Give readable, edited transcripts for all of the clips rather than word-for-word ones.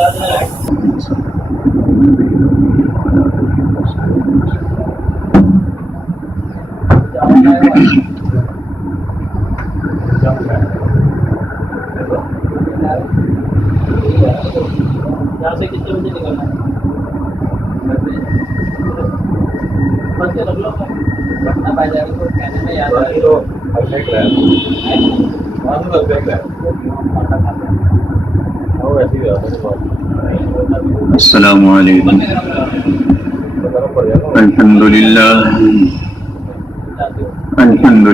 یہاں سے کتنے بجے نکلنا ہے؟ بس کے رکھ لو پٹنہ پائے جائے گا تو کہنے میں یاد آئے السلام علیکم. الحمد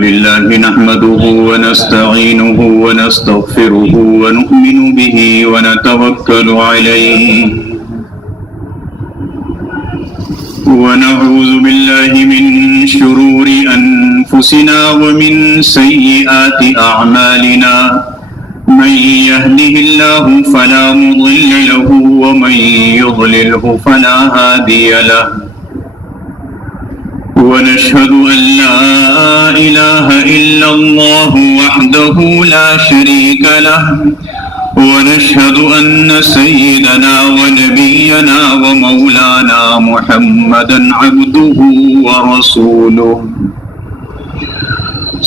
لله نحمده ونستعينه ونستغفره ونؤمن به ونتوكل عليه ونعوذ بالله من شرور أنفسنا ومن سيئات أعمالنا من يهده الله فلا مضل له ومن يضلله فلا هادي له ونشهد أن لا إله إلا الله وحده لا شريك له ونشهد أن سيدنا ونبينا ومولانا محمدا عبده ورسوله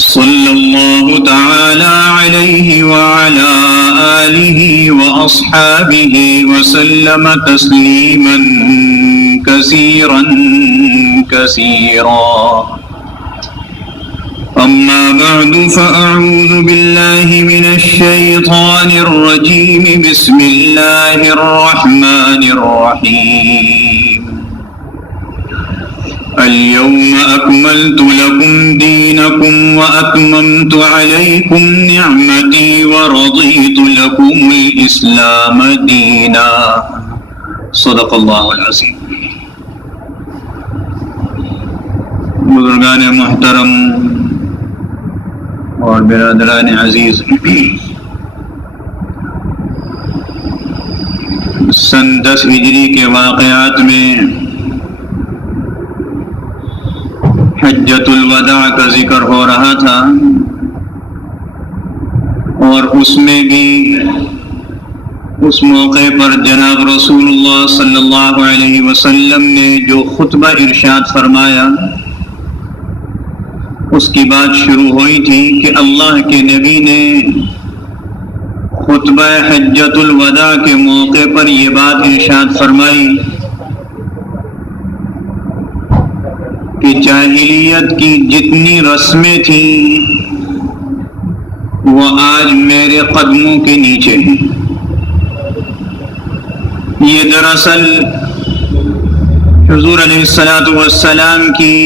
صلى الله تعالى عليه وعلى آله وأصحابه وسلم تسليما كثيرا كثيرا. أما بعد فأعوذ بالله من الشيطان الرجيم. بسم الله الرحمن الرحيم. اليوم أكملت لكم دينكم وأتممت عليكم نعمتي ورضيت لكم الإسلام دينا. صدق الله العظيم. بزرگان محترم اور برادران عزیز، سن 10 ہجری کے واقعات میں حجۃ الوداع کا ذکر ہو رہا تھا، اور اس میں بھی اس موقع پر جناب رسول اللہ صلی اللہ علیہ وسلم نے جو خطبہ ارشاد فرمایا، اس کی بات شروع ہوئی تھی کہ اللہ کے نبی نے خطبہ حجۃ الوداع کے موقع پر یہ بات ارشاد فرمائی کہ جاہلیت کی جتنی رسمیں تھیں وہ آج میرے قدموں کے نیچے ہیں. یہ دراصل حضور علیہ السلام کی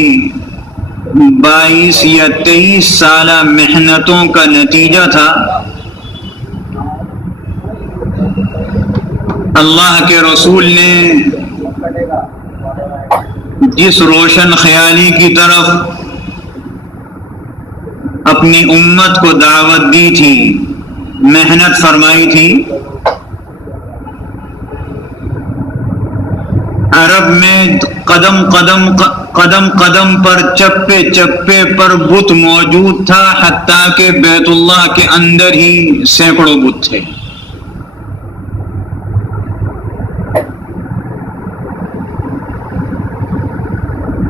22 یا 23 سالہ محنتوں کا نتیجہ تھا. اللہ کے رسول نے جس روشن خیالی کی طرف اپنی امت کو دعوت دی تھی، محنت فرمائی تھی، عرب میں قدم قدم پر چپے چپے پر بت موجود تھا، حتیٰ کہ بیت اللہ کے اندر ہی سینکڑوں بت تھے.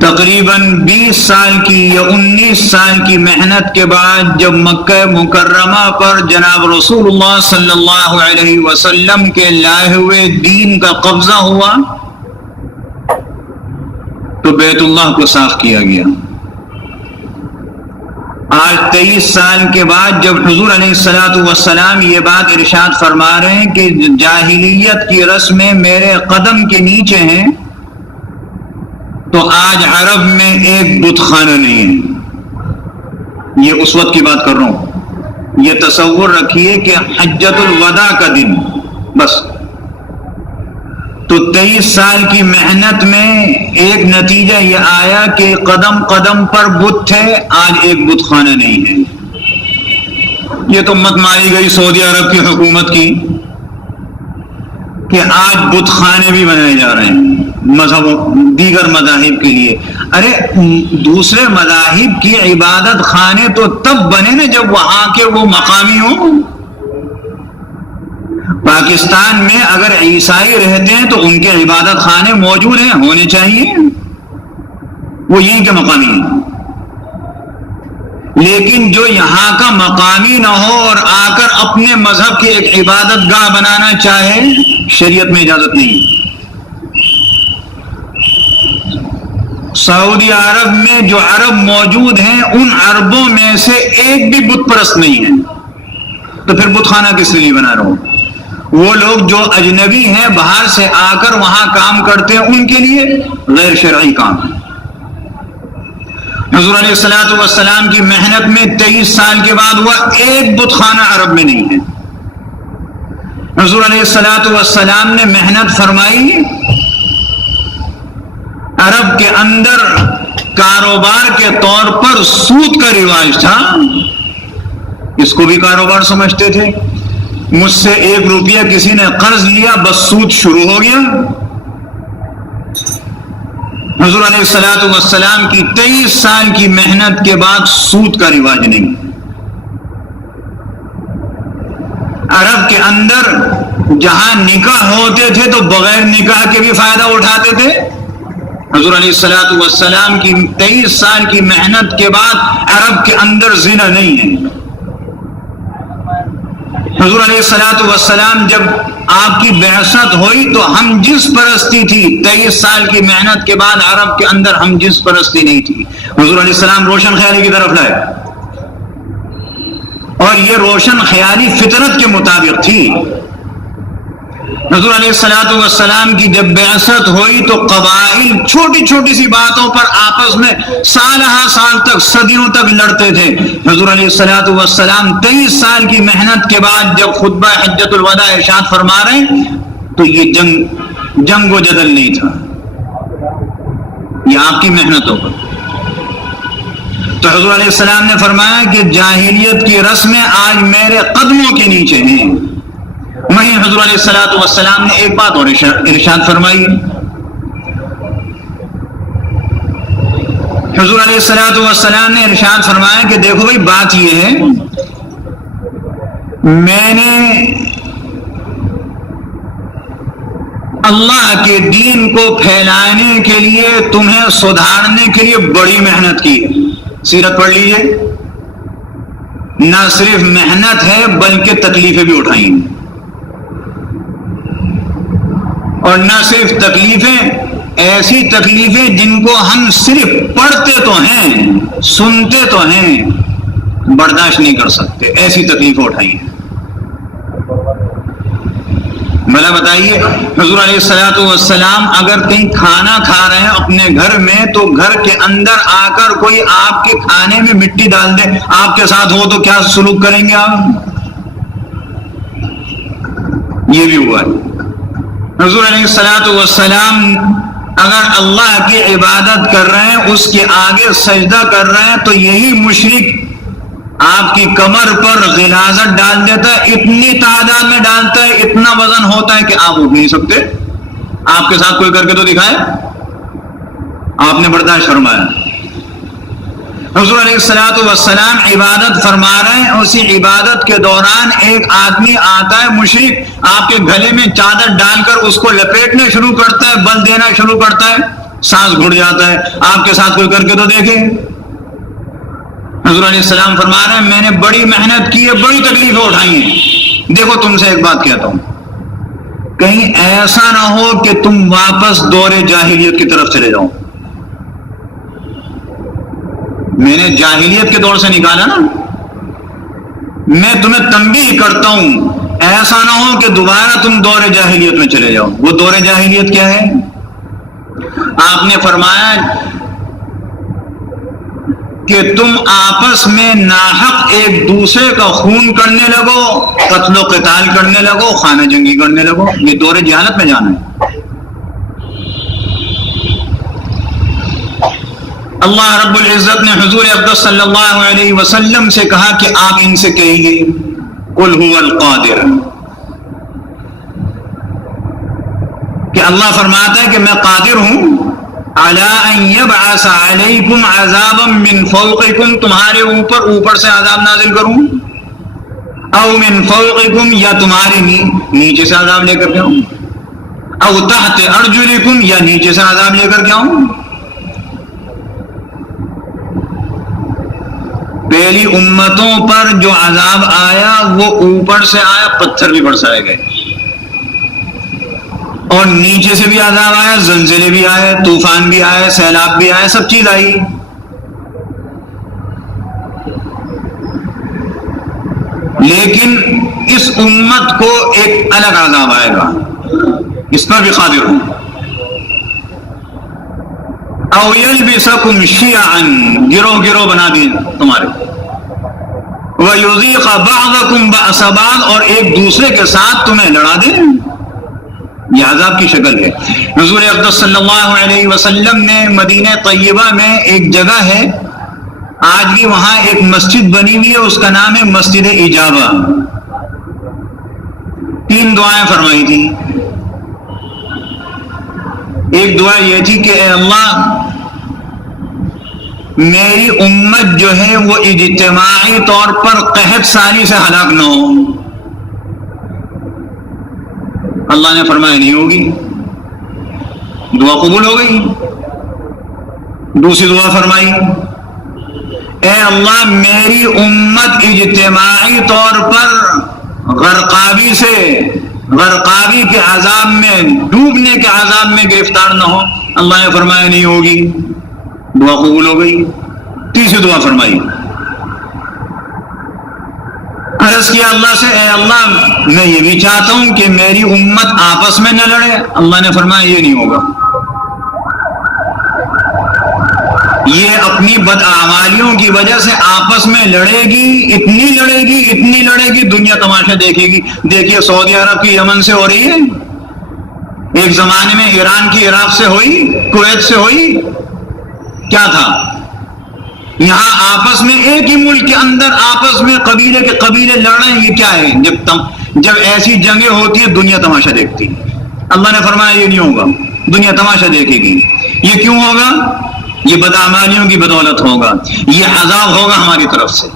تقریباً 20 سال کی یا 19 سال کی محنت کے بعد جب مکہ مکرمہ پر جناب رسول اللہ صلی اللہ علیہ وسلم کے لائے ہوئے دین کا قبضہ ہوا تو بیت اللہ کو صاف کیا گیا. آج 23 سال کے بعد جب حضور علیہ السلام یہ بات ارشاد فرما رہے ہیں کہ جاہلیت کی رسمیں میرے قدم کے نیچے ہیں، تو آج عرب میں ایک بت خانہ نہیں ہے. یہ اس وقت کی بات کر رہا ہوں. یہ تصور رکھیے کہ حجۃ الوداع کا دن بس، تو 23 سال کی محنت میں ایک نتیجہ یہ آیا کہ قدم قدم پر بت تھے، آج ایک بت خانہ نہیں ہے. یہ تو مت ماری گئی سعودی عرب کی حکومت کی کہ آج بت خانے بھی بنائے جا رہے ہیں دیگر مذاہب کے لیے. ارے دوسرے مذاہب کی عبادت خانے تو تب بنے نا جب وہاں کے وہ مقامی ہوں. پاکستان میں اگر عیسائی رہتے ہیں تو ان کے عبادت خانے موجود ہیں، ہونے چاہیے، وہ یہیں کے مقامی ہیں، لیکن جو یہاں کا مقامی نہ ہو اور آ کر اپنے مذہب کی ایک عبادت گاہ بنانا چاہے، شریعت میں اجازت نہیں۔ سعودی عرب میں جو عرب موجود ہیں ان عربوں میں سے ایک بھی بت پرست نہیں ہے، تو پھر بت خانہ کس لیے بنا رہا ہوں؟ وہ لوگ جو اجنبی ہیں باہر سے آ کر وہاں کام کرتے ہیں ان کے لیے غیر شرعی کام ہے۔ حضور علیہ الصلوۃ والسلام کی محنت میں 23 سال کے بعد ہوا، ایک بت خانہ عرب میں نہیں ہے۔ حضور علیہ الصلوۃ والسلام نے محنت فرمائی، عرب کے اندر کاروبار کے طور پر سود کا رواج تھا، اس کو بھی کاروبار سمجھتے تھے۔ مجھ سے 1 روپیہ کسی نے قرض لیا، بس سود شروع ہو گیا۔ حضور علیہ الصلوۃ والسلام کی 23 سال کی محنت کے بعد سود کا رواج نہیں۔ عرب کے اندر جہاں نکاح ہوتے تھے تو بغیر نکاح کے بھی فائدہ اٹھاتے تھے۔ حضور علیہ الصلوۃ والسلام کی 23 سال کی محنت کے بعد عرب کے اندر زنا نہیں ہے۔ حضور علیہ الصلوۃ والسلام جب آپ کی بعثت ہوئی تو ہم جنس پرستی تھی، 23 سال کی محنت کے بعد عرب کے اندر ہم جنس پرستی نہیں تھی۔ حضور علیہ السلام روشن خیالی کی طرف لائے، اور یہ روشن خیالی فطرت کے مطابق تھی۔ حضور علیہ الصلوۃ والسلام کی جب بعثت ہوئی تو قبائل چھوٹی چھوٹی سی باتوں پر آپس میں سالہ سال تک، صدیوں تک لڑتے تھے۔ حضور علیہ الصلوۃ والسلام 23 سال کی محنت کے بعد جب خطبہ حجۃ الوداع ارشاد فرما رہے ہیں تو یہ جنگ و جدل نہیں تھا، یہ آپ کی محنتوں پر۔ تو حضور علیہ السلام نے فرمایا کہ جاہلیت کی رسمیں آج میرے قدموں کے نیچے ہیں۔ وہیں حضور علیہ الصلوۃ والسلام نے ایک بات اور ارشاد فرمائی۔ حضور علیہ الصلوۃ والسلام نے ارشاد فرمایا کہ دیکھو بھائی، بات یہ ہے، میں نے اللہ کے دین کو پھیلانے کے لیے، تمہیں سدھارنے کے لیے بڑی محنت کی ہے۔ سیرت پڑھ لیجئے، نہ صرف محنت ہے بلکہ تکلیفیں بھی اٹھائی ہیں، اور نہ صرف تکلیفیں، ایسی تکلیفیں جن کو ہم صرف پڑھتے تو ہیں، سنتے تو ہیں، برداشت نہیں کر سکتے، ایسی تکلیفیں اٹھائی ہیں۔ بھلا بتائیے، حضور علیہ الصلوۃ والسلام اگر کہیں کھانا کھا رہے ہیں اپنے گھر میں تو گھر کے اندر آ کر کوئی آپ کے کھانے میں مٹی ڈال دے، آپ کے ساتھ ہو تو کیا سلوک کریں گے آپ؟ یہ بھی ہوا ہے۔ حضور علیہ الصلوۃ والسلام اگر اللہ کی عبادت کر رہے ہیں، اس کے آگے سجدہ کر رہے ہیں، تو یہی مشرک آپ کی کمر پر غلاظت ڈال دیتا ہے، اتنی تعداد میں ڈالتا ہے، اتنا وزن ہوتا ہے کہ آپ اٹھ نہیں سکتے۔ آپ کے ساتھ کوئی کر کے تو دکھائے، آپ نے برداشت فرمایا۔ حضور علیہ الصلوۃ والسلام عبادت فرما رہے ہیں، اسی عبادت کے دوران ایک آدمی آتا ہے مشرک، آپ کے گلے میں چادر ڈال کر اس کو لپیٹنے شروع کرتا ہے، بل دینا شروع کرتا ہے، سانس گھٹ جاتا ہے۔ آپ کے ساتھ کوئی کر کے تو دیکھے۔ حضور علیہ السلام فرما رہے ہیں، میں نے بڑی محنت کی ہے، بڑی تکلیفیں اٹھائی ہیں۔ دیکھو تم سے ایک بات کہتا ہوں، کہیں ایسا نہ ہو کہ تم واپس دور جاہلیت کی طرف چلے جاؤ۔ میں نے جاہلیت کے دور سے نکالا نا، میں تمہیں تنبیہ کرتا ہوں، ایسا نہ ہو کہ دوبارہ تم دور جاہلیت میں چلے جاؤ۔ وہ دور جاہلیت کیا ہے؟ آپ نے فرمایا کہ تم آپس میں ناحق ایک دوسرے کا خون کرنے لگو، قتل و قتال کرنے لگو، خانہ جنگی کرنے لگو۔ یہ دور جہالت میں جانا ہے۔ اللہ رب العزت نے حضور اقدس صلی اللہ علیہ وسلم سے کہا کہ آپ ان سے کہیے، قل هو القادر، کہ اللہ فرماتا ہے کہ میں قادر ہوں علی ان یبعث علیکم عذابا من فوقکم، تمہارے اوپر سے عذاب نازل کروں۔ او من فوقکم یا تمہارے نیچے سے عذاب لے کر کے آؤں، او تحت ارجلکم یا نیچے سے عذاب لے کر کے آؤں۔ پہلی امتوں پر جو عذاب آیا وہ اوپر سے آیا، پتھر بھی برسائے گئے، اور نیچے سے بھی عذاب آیا، زلزلے بھی آئے، طوفان بھی آئے، سیلاب بھی آئے، سب چیز آئی۔ لیکن اس امت کو ایک الگ عذاب آئے گا، اس پر بھی قادر ہوں۔ او یلبسکم شیعا، گروہ گروہ بنا دیے تمہارے، ویذیق بعضکم بأس بعض، اور ایک دوسرے کے ساتھ تمہیں لڑا دیں۔ یہ عذاب کی شکل ہے۔ حضور اقدس صلی اللہ علیہ وسلم نے مدینہ طیبہ میں ایک جگہ ہے، آج بھی وہاں ایک مسجد بنی ہوئی ہے، اس کا نام ہے مسجد اجابہ۔ 3 دعائیں فرمائی تھی۔ ایک دعا یہ تھی کہ اے اللہ، میری امت جو ہے وہ اجتماعی طور پر قحط سالی سے ہلاک نہ ہو۔ اللہ نے فرمایا نہیں ہوگی، دعا قبول ہو گئی۔ دوسری دعا فرمائی، اے اللہ میری امت اجتماعی طور پر غرقابی کے عذاب میں، ڈوبنے کے عذاب میں گرفتار نہ ہو۔ اللہ نے فرمایا نہیں ہوگی، دعا قبول ہو گئی۔ تیسری دعا فرمائی، عرض کیا اللہ سے، اے اللہ میں یہ بھی چاہتا ہوں کہ میری امت آپس میں نہ لڑے۔ اللہ نے فرمایا یہ نہیں ہوگا، یہ اپنی بدعمالیوں کی وجہ سے آپس میں لڑے گی، اتنی لڑے گی دنیا تماشا دیکھے گی۔ دیکھیے سعودی عرب کی یمن سے ہو رہی ہے، ایک زمانے میں ایران کی عراق سے ہوئی، کویت سے ہوئی، کیا تھا یہاں آپس میں ایک ہی ملک کے اندر آپس میں قبیلے کے قبیلے لڑ رہے ہیں، یہ کیا ہے؟ جب ایسی جنگیں ہوتی ہیں دنیا تماشا دیکھتی ہے۔ اللہ نے فرمایا یہ نہیں ہوگا، دنیا تماشا دیکھے گی۔ یہ کیوں ہوگا؟ یہ بدعمالیوں کی بدولت ہوگا، یہ عذاب ہوگا ہماری طرف سے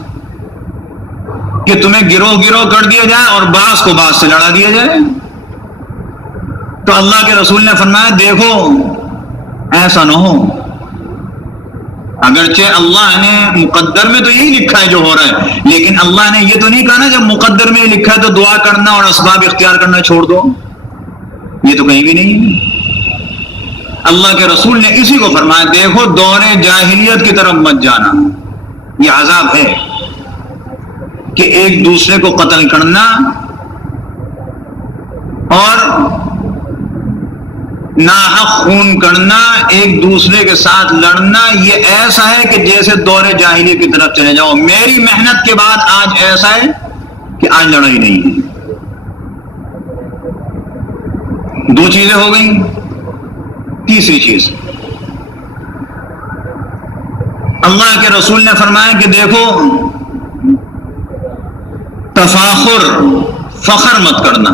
کہ تمہیں گروہ کر دیا جائے اور بعض کو بعض سے لڑا دیا جائے۔ تو اللہ کے رسول نے فرمایا دیکھو ایسا نہ ہو، اگرچہ اللہ نے مقدر میں تو یہی لکھا ہے جو ہو رہا ہے، لیکن اللہ نے یہ تو نہیں کہا نا جب مقدر میں لکھا ہے تو دعا کرنا اور اسباب اختیار کرنا چھوڑ دو، یہ تو کہیں بھی نہیں ہے۔ اللہ کے رسول نے اسی کو فرمایا دیکھو دور جاہلیت کی طرف مت جانا، یہ عذاب ہے کہ ایک دوسرے کو قتل کرنا اور ناحق خون کرنا، ایک دوسرے کے ساتھ لڑنا، یہ ایسا ہے کہ جیسے دور جاہلیت کی طرف چلے جاؤ۔ میری محنت کے بعد آج ایسا ہے کہ آج لڑائی نہیں ہے۔ دو چیزیں ہو گئیں۔ تیسری چیز اللہ کے رسول نے فرمایا کہ دیکھو فخر مت کرنا۔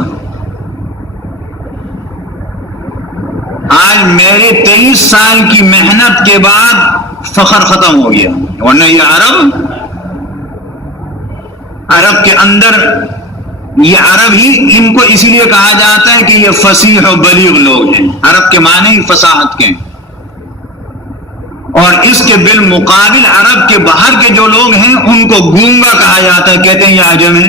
آج میرے 23 سال کی محنت کے بعد فخر ختم ہو گیا، ورنہ یہ عرب کے اندر یہ عرب ہی ان کو اسی لیے کہا جاتا ہے کہ یہ فصیح و بلیغ لوگ ہیں۔ عرب کے معنی ہی فصاحت کے ہیں، اور اس کے بالمقابل عرب کے باہر کے جو لوگ ہیں ان کو گونگا کہا جاتا ہے، کہتے ہیں یہ عجم ہے۔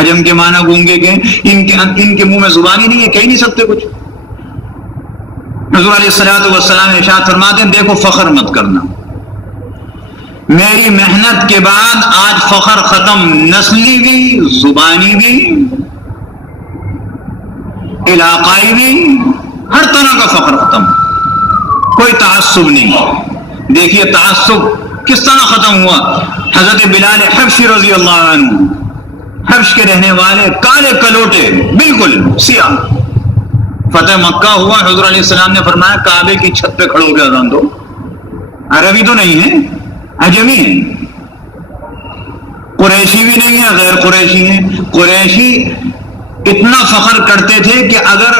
عجم کے معنی گونگے کے، ان کے منہ میں زبان ہی نہیں ہے، کہہ نہیں سکتے کچھ۔ حضور علیہ الصلوۃ والسلام ارشاد فرماتے ہیں دیکھو فخر مت کرنا، میری محنت کے بعد آج فخر ختم، نسلی بھی، زبانی بھی، علاقائی بھی، ہر طرح کا فخر ختم، کوئی تعصب نہیں۔ دیکھیے تعصب کس طرح ختم ہوا۔ حضرت بلال حبشی رضی اللہ عنہ، حبش کے رہنے والے، کالے کلوٹے، بالکل سیاہ، فتح مکہ ہوا، حضور علیہ السلام نے فرمایا کعبے کی چھت پہ کھڑے ہو کے اذان دو۔ عربی تو نہیں ہے، عجمی ہیں، قریشی بھی نہیں ہے، غیر قریشی ہیں۔ قریشی اتنا فخر کرتے تھے کہ اگر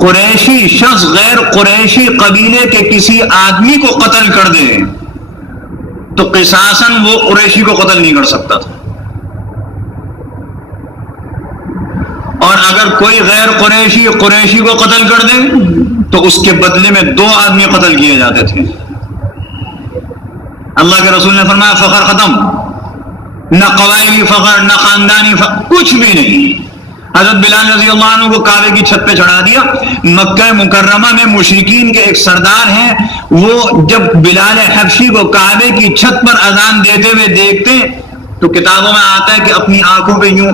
قریشی شخص غیر قریشی قبیلے کے کسی آدمی کو قتل کر دے تو قصاصاً وہ قریشی کو قتل نہیں کر سکتا تھا۔ اگر کوئی غیر قریشی کو قتل کر دے تو اس کے بدلے میں 2 آدمی قتل کیے جاتے تھے. اللہ کے رسول نے فرمایا فخر ختم، نہ قبائلی فخر، نہ خاندانی فخر، کچھ بھی نہیں. حضرت بلال رضی اللہ عنہ کو کعبے کی چھت پہ چڑھا دیا. مکہ مکرمہ میں مشرکین کے ایک سردار ہیں، وہ جب بلال حبشی کو کعبے کی چھت پر اذان دیتے ہوئے دیکھتے تو کتابوں میں آتا ہے کہ اپنی آنکھوں پہ یوں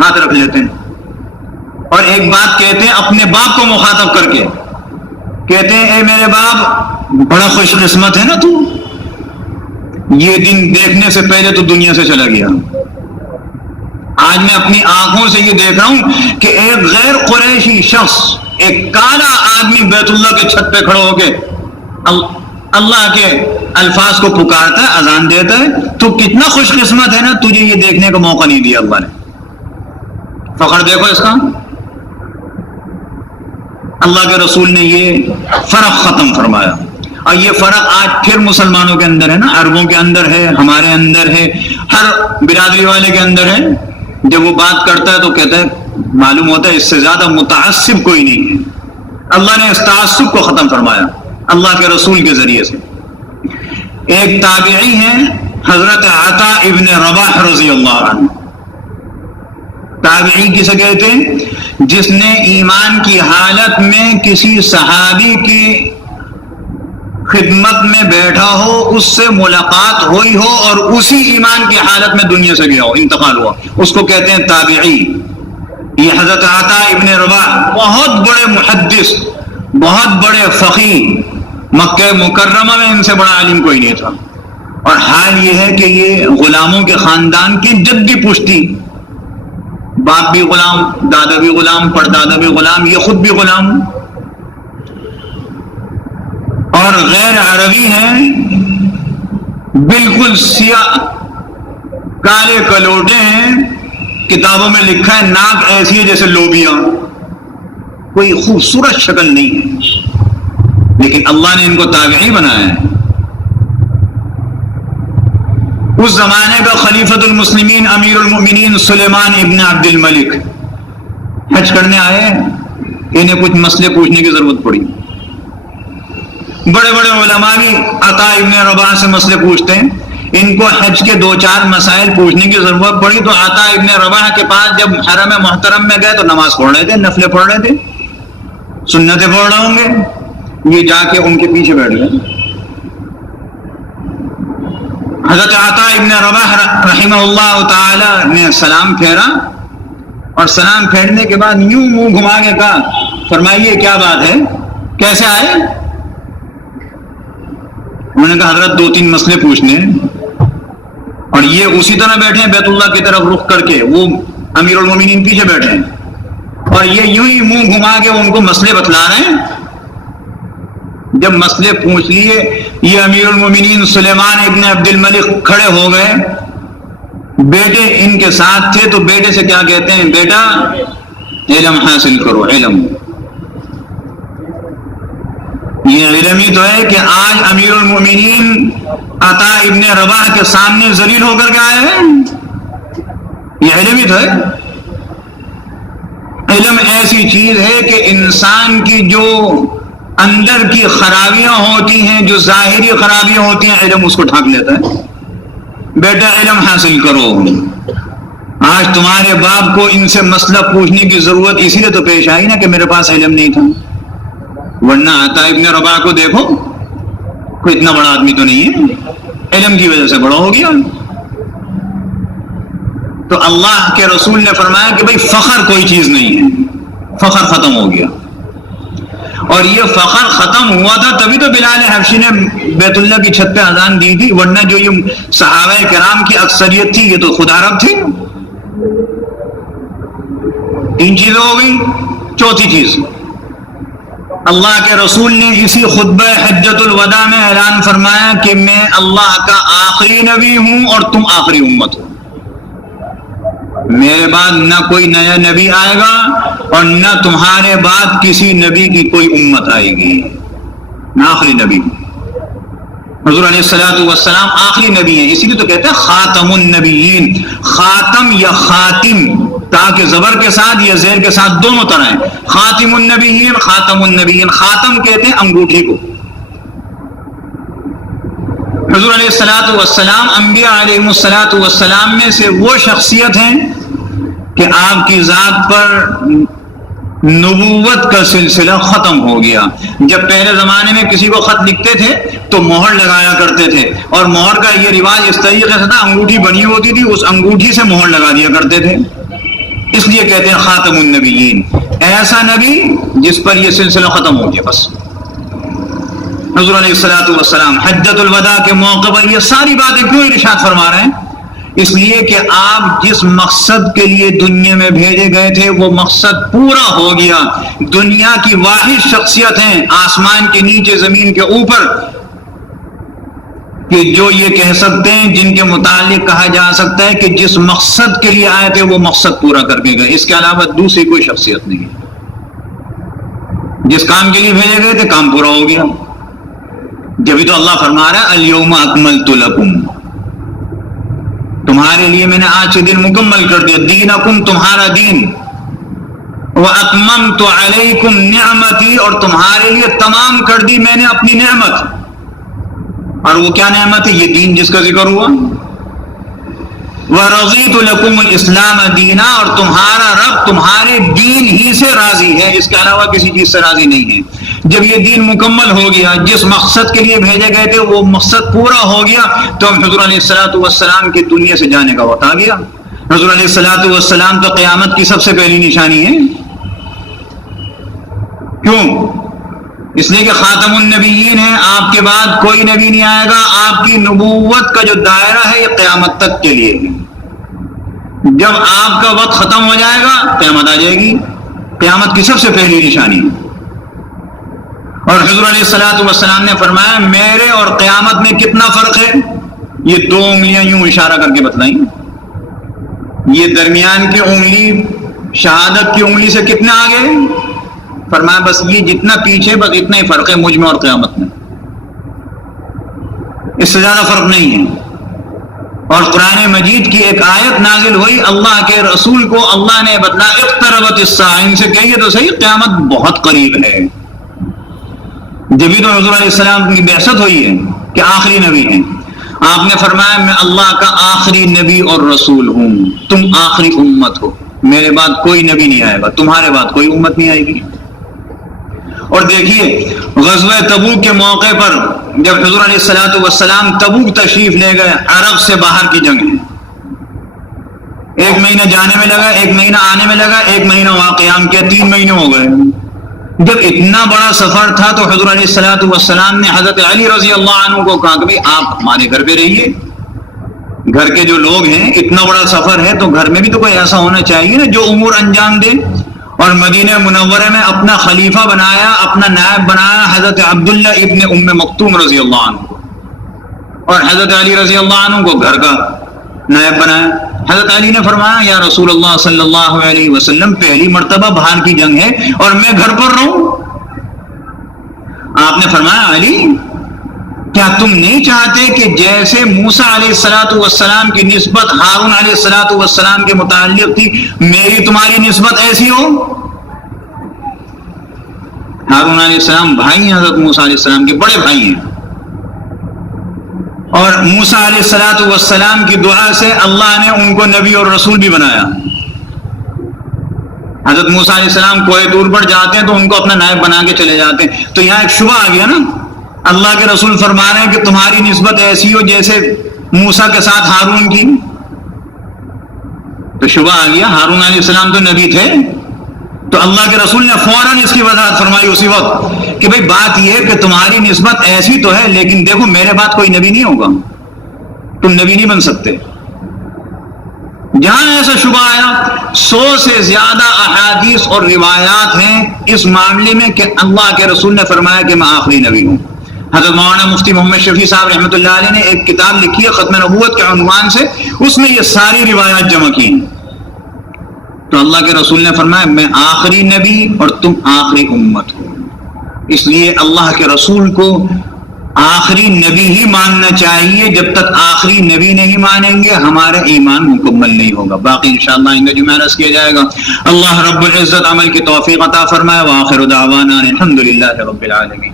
ہاتھ رکھ لیتے ہیں اور ایک بات کہتے ہیں اپنے باپ کو مخاطب کر کے، کہتے ہیں اے میرے باپ، بڑا خوش قسمت ہے نا تو، یہ دن دیکھنے سے پہلے تو دنیا سے چلا گیا. آج میں اپنی آنکھوں سے یہ دیکھ رہا ہوں کہ ایک غیر قریشی شخص، ایک کالا آدمی بیت اللہ کے چھت پہ کھڑا ہو کے اللہ کے الفاظ کو پکارتا ہے، اذان دیتا ہے. تو کتنا خوش قسمت ہے نا، تجھے یہ دیکھنے کا موقع نہیں دیا اللہ نے. فخر دیکھو اس کا. اللہ کے رسول نے یہ فرق ختم فرمایا. اور یہ فرق آج پھر مسلمانوں کے اندر ہے نا، عربوں کے اندر ہے، ہمارے اندر ہے، ہر برادری والے کے اندر ہے. جب وہ بات کرتا ہے تو کہتا ہے معلوم ہوتا ہے اس سے زیادہ متعصب کوئی نہیں ہے. اللہ نے اس تعصب کو ختم فرمایا اللہ کے رسول کے ذریعے سے. ایک تابعی ہیں حضرت عطا ابن رباح رضی اللہ عنہ. تابعی کسے کہتے ہیں؟ جس نے ایمان کی حالت میں کسی صحابی کی خدمت میں بیٹھا ہو، اس سے ملاقات ہوئی ہو اور اسی ایمان کی حالت میں دنیا سے گیا ہو، انتقال ہوا، اس کو کہتے ہیں تابعی. یہ حضرت عطا ابن رباح بہت بڑے محدث، بہت بڑے فقیہ، مکہ مکرمہ میں ان سے بڑا عالم کوئی نہیں تھا. اور حال یہ ہے کہ یہ غلاموں کے خاندان کی جدی پشتی، باپ بھی غلام، دادا بھی غلام، پردادا بھی غلام، یہ خود بھی غلام اور غیر عربی ہیں، بالکل سیاہ کالے کلوٹے ہیں. کتابوں میں لکھا ہے ناک ایسی ہے جیسے لوبیا، کوئی خوبصورت شکل نہیں ہے، لیکن اللہ نے ان کو تابعی بنایا ہے. اس زمانے کا خلیفۃ المسلمین امیر المؤمنین سلیمان ابن عبد الملک حج کرنے آئے. انہیں کچھ مسئلے پوچھنے کی ضرورت پڑی. بڑے بڑے علماء بھی عطا ابن رباح سے مسئلے پوچھتے ہیں. ان کو حج کے 2-4 مسائل پوچھنے کی ضرورت پڑی تو عطا ابن رباح کے پاس جب حرم محترم میں گئے تو نماز پڑھ رہے تھے، نفلیں پڑھ رہے تھے، سنتیں پڑھ رہے ہوں گے. یہ جا کے ان کے پیچھے بیٹھ گئے. حضرت عطا ابن رباح رحمہ اللہ تعالی نے سلام پھیرا اور سلام پھیرنے کے بعد یوں منہ گھما کے کہا فرمائیے کیا بات ہے، کیسے آئے؟ انہوں نے کہا حضرت 2-3 مسئلے پوچھنے. اور یہ اسی طرح بیٹھے ہیں بیت اللہ کی طرف رخ کر کے، وہ امیر المومنین پیچھے بیٹھے ہیں اور یہ یوں ہی منہ گھما کے ان کو مسئلے بتلا رہے ہیں. جب مسئلے پوچھ لیے، یہ امیر المومنین سلیمان ابن عبد الملک کھڑے ہو گئے. بیٹے ان کے ساتھ تھے تو بیٹے سے کیا کہتے ہیں؟ بیٹا علم حاصل کرو. علم، یہ علم ہی تو ہے کہ آج امیر المومنین عطا ابن رباح کے سامنے ذلیل ہو کر کے آئے ہیں. یہ علم ہی تو ہے. علم ایسی چیز ہے کہ انسان کی جو اندر کی خرابیاں ہوتی ہیں، جو ظاہری خرابیاں ہوتی ہیں، علم اس کو ڈھانپ لیتا ہے. بیٹا علم حاصل کرو. آج تمہارے باپ کو ان سے مسئلہ پوچھنے کی ضرورت اسی لیے تو پیش آئی نا کہ میرے پاس علم نہیں تھا، ورنہ عطا ابن رباح کو دیکھو، کوئی اتنا بڑا آدمی تو نہیں ہے، علم کی وجہ سے بڑا ہو گیا. تو اللہ کے رسول نے فرمایا کہ بھائی فخر کوئی چیز نہیں ہے، فخر ختم ہو گیا. اور یہ فخر ختم ہوا تھا تبھی تو بلال حبشی نے بیت اللہ کی چھت پہ اذان دی تھی، ورنہ جو یہ صحابہ کرام کی اکثریت تھی یہ تو خدا رب تھی. 3 چیزیں ہو گئی. چوتھی چیز، اللہ کے رسول نے اسی خطبہ حجۃ الوداع میں اعلان فرمایا کہ میں اللہ کا آخری نبی ہوں اور تم آخری امت ہو. میرے بعد نہ کوئی نیا نبی آئے گا اور نہ تمہارے بعد کسی نبی کی کوئی امت آئے گی. میں آخری نبی ہوں. حضور علیہ الصلوۃ والسلام آخری نبی ہیں، اسی لیے تو کہتے ہیں خاتم النبیین. خاتم یا خاتم تاکہ زبر کے ساتھ یا زیر کے ساتھ دونوں طرح ہیں. خاتم النبیین، خاتم النبیین. خاتم کہتے ہیں انگوٹھی کو. حضور علیہ الصلوۃ والسلام انبیاء علیہ الصلوۃ والسلام میں سے وہ شخصیت ہیں کہ آپ کی ذات پر نبوت کا سلسلہ ختم ہو گیا. جب پہلے زمانے میں کسی کو خط لکھتے تھے تو مہر لگایا کرتے تھے، اور مہر کا یہ رواج اس طریقے سے تھا، انگوٹھی بنی ہوتی تھی، اس انگوٹھی سے مہر لگا دیا کرتے تھے. اس لیے کہتے ہیں خاتم النبیین، ایسا نبی جس پر یہ سلسلہ ختم ہو گیا. بس حضور علیہ الصلوۃ والسلام حجۃ الوداع کے موقع پر یہ ساری باتیں کیوں ارشاد فرما رہے ہیں؟ اس لیے کہ آپ جس مقصد کے لیے دنیا میں بھیجے گئے تھے وہ مقصد پورا ہو گیا. دنیا کی واحد شخصیت ہیں آسمان کے نیچے زمین کے اوپر کہ جو یہ کہہ سکتے ہیں، جن کے متعلق کہا جا سکتا ہے کہ جس مقصد کے لیے آئے تھے وہ مقصد پورا کر کے گئے. اس کے علاوہ دوسری کوئی شخصیت نہیں ہے. جس کام کے لیے بھیجے گئے تھے کام پورا ہو گیا. جبھی تو اللہ فرما رہا ہے الیوم اکملت لکم، تمہارے لیے میں نے آج کے دن مکمل کر دیا. دینکم، تمہارا دین. واتممت علیکم نعمتی، اور تمہارے لیے تمام کر دی میں نے اپنی نعمت. اور وہ کیا نعمت ہے؟ یہ دین جس کا ذکر ہوا. وَرَضِيتُ لَكُمُ الْإِسْلَامَ دِينًا، اور تمہارا رب تمہارے دین ہی سے راضی ہے، اس کے علاوہ کسی چیز سے راضی نہیں ہے. جب یہ دین مکمل ہو گیا، جس مقصد کے لیے بھیجے گئے تھے وہ مقصد پورا ہو گیا، تو حضور علیہ الصلوۃ والسلام کی دنیا سے جانے کا وقت آ گیا. حضور علیہ الصلوۃ والسلام تو قیامت کی سب سے پہلی نشانی ہے. کیوں؟ اس لیے کہ خاتم النبیین ہیں، آپ کے بعد کوئی نبی نہیں آئے گا. آپ کی نبوت کا جو دائرہ ہے یہ قیامت تک کے لیے ہے. جب آپ کا وقت ختم ہو جائے گا قیامت آ جائے گی. قیامت کی سب سے پہلی نشانی. اور حضور علیہ الصلوۃ والسلام نے فرمایا میرے اور قیامت میں کتنا فرق ہے؟ یہ 2 انگلیاں یوں اشارہ کر کے بتلائیں. یہ درمیان کی انگلی شہادت کی انگلی سے کتنا آگے؟ فرمایا بس یہ جتنا پیچھے بس اتنا ہی فرق ہے مجھ میں اور قیامت میں، اس سے زیادہ فرق نہیں ہے. اور قرآن مجید کی ایک آیت نازل ہوئی، اللہ کے رسول کو اللہ نے بتلا اقتربت الساعہ، ان سے کہیے تو صحیح قیامت بہت قریب ہے. جبھی تو حضور علیہ السلام کی بعثت ہوئی ہے کہ آخری نبی ہیں. آپ نے فرمایا میں اللہ کا آخری نبی اور رسول ہوں، تم آخری امت ہو، میرے بعد کوئی نبی نہیں آئے گا، تمہارے بعد کوئی امت نہیں آئے گی. اور دیکھیے غزوہ تبوک کے موقع پر جب حضور علیہ الصلوۃ والسلام تبوک تشریف لے گئے، عرب سے باہر کی جنگ ہے. 1 مہینہ جانے میں لگا، 1 مہینہ آنے میں لگا، 1 مہینہ وہاں قیام کیا، 3 مہینے ہو گئے. جب اتنا بڑا سفر تھا تو حضور علیہ الصلوۃ والسلام نے حضرت علی رضی اللہ عنہ کو کہا کہ آپ ہمارے گھر پہ رہیے، گھر کے جو لوگ ہیں، اتنا بڑا سفر ہے تو گھر میں بھی تو کوئی ایسا ہونا چاہیے نا جو امور انجام دے. اور مدینہ منورہ میں اپنا خلیفہ بنایا، اپنا نائب بنایا حضرت عبداللہ ابن ام مکتوم رضی اللہ عنہ کو، اور حضرت علی رضی اللہ عنہ کو گھر کا نائب بنایا. حضرت علی نے فرمایا یا رسول اللہ صلی اللہ علیہ وسلم پہلی مرتبہ باہر کی جنگ ہے اور میں گھر پر رہوں. آپ نے فرمایا علی کیا تم نہیں چاہتے کہ جیسے موسیٰ علیہ الصلوۃ والسلام کی نسبت ہارون علیہ الصلوۃ والسلام کے متعلق تھی، میری تمہاری نسبت ایسی ہو؟ ہارون علیہ السلام بھائی ہیں حضرت موسیٰ علیہ السلام کے، بڑے بھائی ہیں. اور موسیٰ علیہ الصلوۃ والسلام کی دعا سے اللہ نے ان کو نبی اور رسول بھی بنایا. حضرت موسیٰ علیہ السلام کوہ طور پر جاتے ہیں تو ان کو اپنا نائب بنا کے چلے جاتے ہیں. تو یہاں ایک شبہ آ گیا نا، اللہ کے رسول فرما رہے ہیں کہ تمہاری نسبت ایسی ہو جیسے موسیٰ کے ساتھ ہارون کی. تو شبہ آ گیا، ہارون علیہ السلام تو نبی تھے، تو اللہ کے رسول نے فوراً اس کی وضاحت فرمائی اسی وقت کہ بھئی بات یہ ہے کہ تمہاری نسبت ایسی تو ہے لیکن دیکھو میرے بعد کوئی نبی نہیں ہوگا، تم نبی نہیں بن سکتے. جہاں ایسا شبہ آیا 100 سے زیادہ احادیث اور روایات ہیں اس معاملے میں کہ اللہ کے رسول نے فرمایا کہ میں آخری نبی ہوں. حضرت مولانا مفتی محمد شفیع صاحب رحمۃ اللہ علیہ نے ایک کتاب لکھی ہے ختم نبوت کے عنوان سے، اس میں یہ ساری روایات جمع کی ہیں. تو اللہ کے رسول نے فرمایا میں آخری نبی اور تم آخری امت ہو. اس لیے اللہ کے رسول کو آخری نبی ہی ماننا چاہیے. جب تک آخری نبی نہیں مانیں گے ہمارا ایمان مکمل نہیں ہوگا. باقی انشاءاللہ آئندہ جمعہ عرض کیا جائے گا. اللہ رب العزت عمل کی توفیق عطا فرمائے. وآخر دعوانا الحمدللہ رب العالمین.